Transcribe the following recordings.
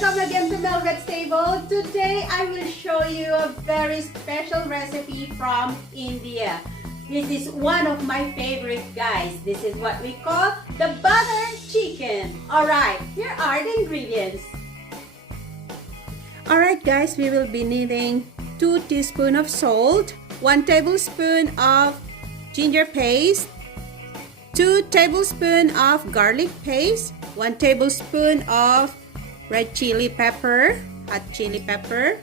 Welcome again to Melvet's Table. Today I will show you a very special recipe from India. This is one of my favorite, guys. This is what we call the butter chicken. Alright, here are the ingredients. Alright guys, we will be needing 2 teaspoons of salt, 1 tablespoon of ginger paste, 2 tablespoons of garlic paste, 1 tablespoon of red chili pepper, hot chili pepper.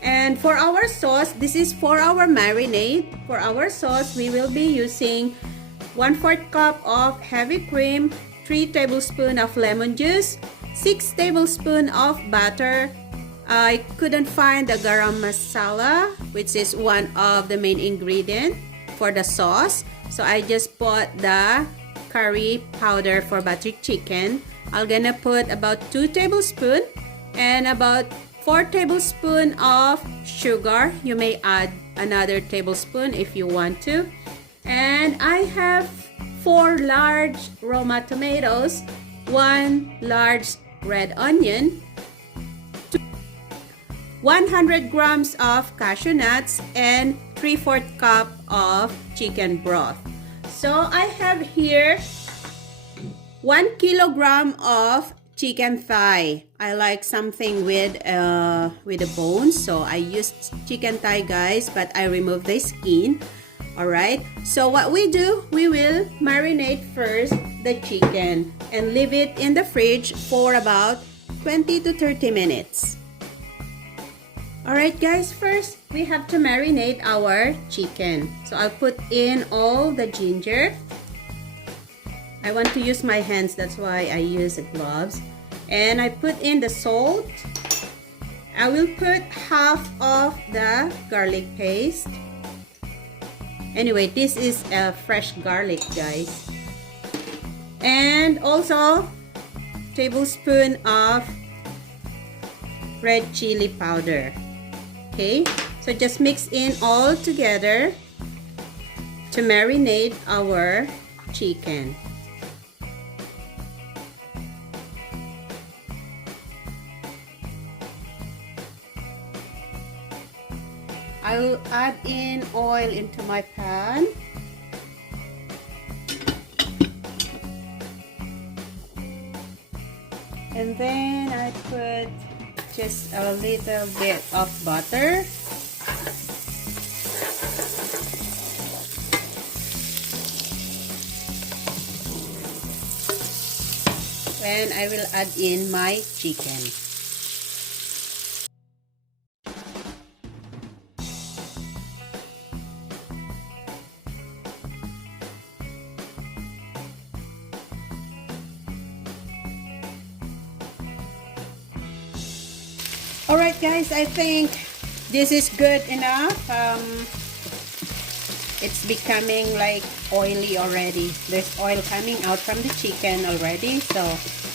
And for our sauce, this is for our marinade. For our sauce, we will be using 1/4 cup of heavy cream, 3 tablespoons of lemon juice, 6 tablespoons of butter. I couldn't find the garam masala, which is one of the main ingredients for the sauce. So I just bought the curry powder for butter chicken. I'm gonna put about 2 tablespoons and about 4 tablespoons of sugar. You may add another tablespoon if you want to. And I have 4 large Roma tomatoes, 1 large red onion, 100 grams of cashew nuts, and 3/4 cup of chicken broth. So I have here 1 kilogram of chicken thigh. I like something with the bones, so I used chicken thigh, guys, but I removed the skin. Alright, so what we do, we will marinate first the chicken and leave it in the fridge for about 20 to 30 minutes. Alright guys, first we have to marinate our chicken. So I'll put in all the ginger. I want to use my hands, that's why I use gloves. And I put in the salt. I will put half of the garlic paste. Anyway, this is a fresh garlic, guys. And also tablespoon of red chili powder. Okay, so just mix in all together to marinate our chicken. I'll add in oil into my pan. And then I put just a little bit of butter. And I will add in my chicken. Alright guys, I think this is good enough. It's becoming like oily already. There's oil coming out from the chicken already. So,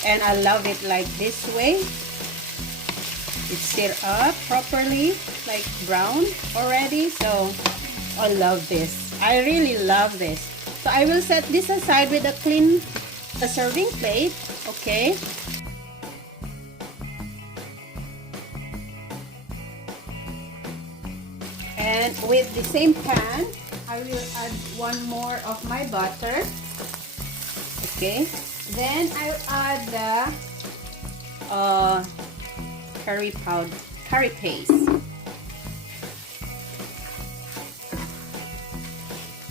and I love it like this way. It's seared up properly, like brown already. So, I love this. I really love this. So, I will set this aside with a clean serving plate. Okay. And with the same pan, I will add 1 more of my butter. Okay. Then I'll add the curry paste.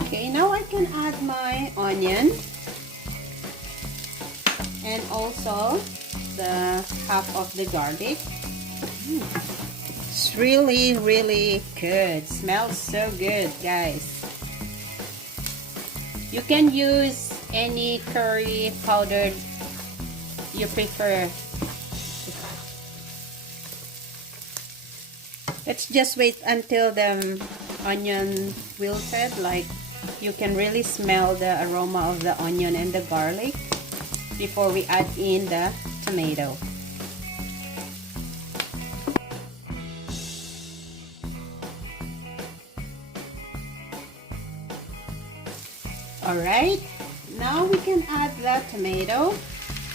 Okay, now I can add my onion and also the half of the garlic. It's really, really good. Smells so good, guys. You can use any curry powder you prefer. Let's just wait until the onion wilted. Like, you can really smell the aroma of the onion and the garlic before we add in the tomato. Alright, now we can add the tomato,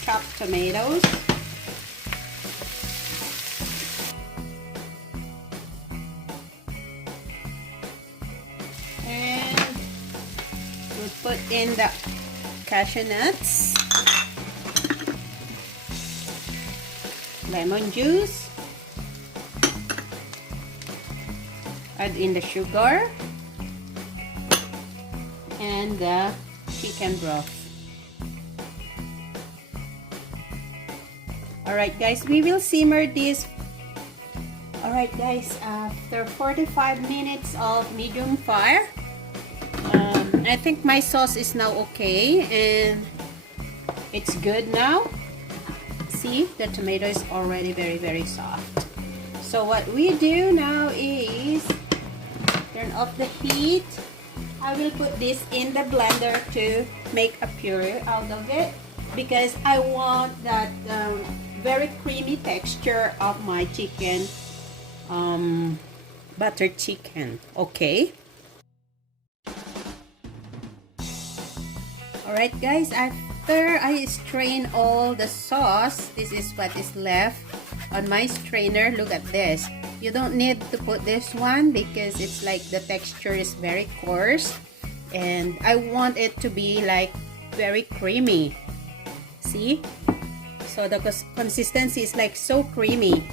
chopped tomatoes. in the cashew nuts, lemon juice, add in the sugar, and the chicken broth. Alright guys, we will simmer this. Alright guys, after 45 minutes of medium fire, I think my sauce is now okay and it's good now. See, the tomato is already very soft. So what we do now is turn off the heat. I will put this in the blender to make a puree out of it because I want that very creamy texture of my chicken, buttered chicken. Okay. Alright guys, after I strain all the sauce, this is what is left on my strainer. Look at this. You don't need to put this one because it's like the texture is very coarse and I want it to be like very creamy. See? So the consistency is like so creamy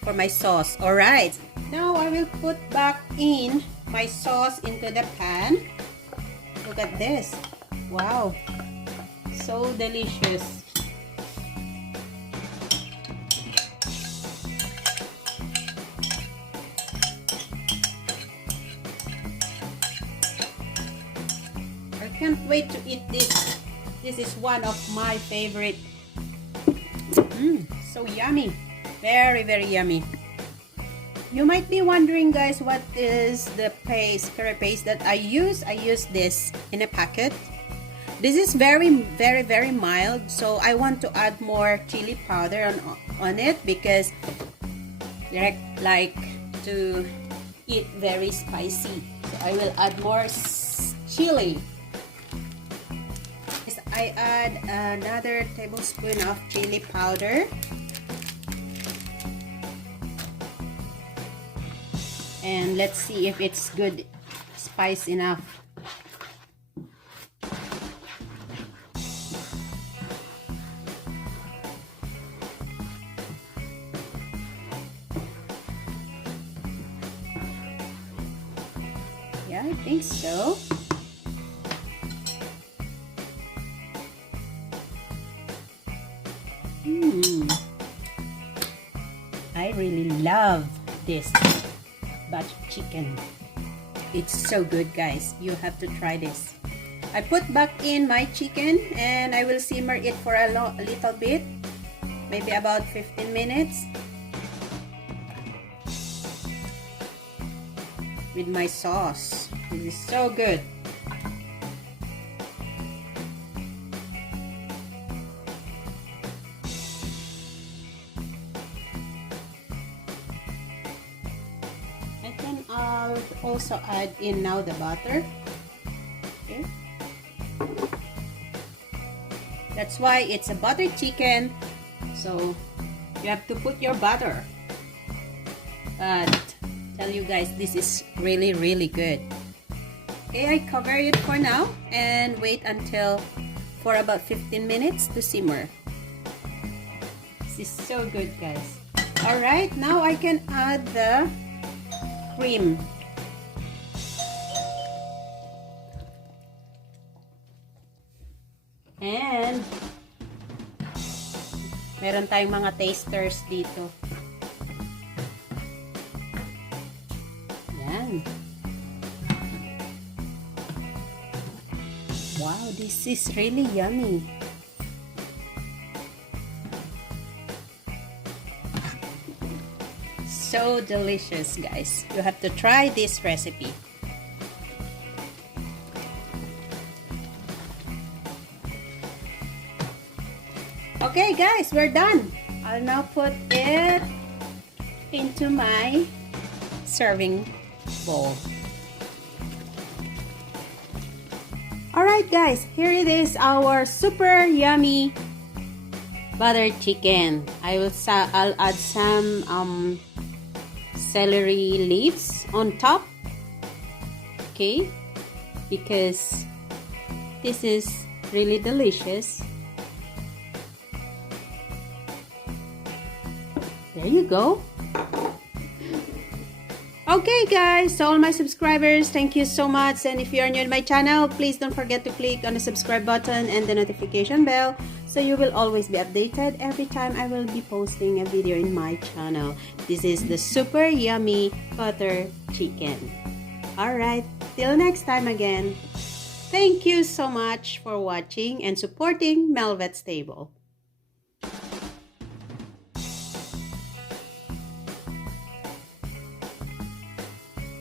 for my sauce. Alright, now I will put back in my sauce into the pan. Look at this. Wow, so delicious. I can't wait to eat this. This is one of my favorite. So yummy. Very yummy. You might be wondering guys, what is the curry paste that I use? I use this in a packet. This is very mild, so I want to add more chili powder on it because I like to eat very spicy. So I will add more chili. I add another tablespoon of chili powder. And let's see if it's good spice enough. Yeah, I think so. I really love this batch chicken. It's so good guys. You have to try this. I put back in my chicken and I will simmer it for a little bit. Maybe about 15 minutes. With my sauce. This is so good. And then I'll also add in now the butter. Okay. That's why it's a buttered chicken. So you have to put your butter. But tell you guys, this is really good. Okay, I cover it for now and wait until for about 15 minutes to simmer. This is so good guys. Alright, now I can add the cream. And meron tayong mga tasters dito. Yan. Wow, this is really yummy. So delicious, guys. You have to try this recipe. Okay guys, we're done. I'll now put it into my serving bowl. Alright guys, here it is, our super yummy buttered chicken. I'll add some celery leaves on top. Okay, because This is really delicious. There you go. Okay guys, so all my subscribers, thank you so much. And if you are new to my channel, please don't forget to click on the subscribe button and the notification bell so you will always be updated every time I will be posting a video in my channel. This is the super yummy butter chicken. Alright, till next time again. Thank you so much for watching and supporting Melvet's Table.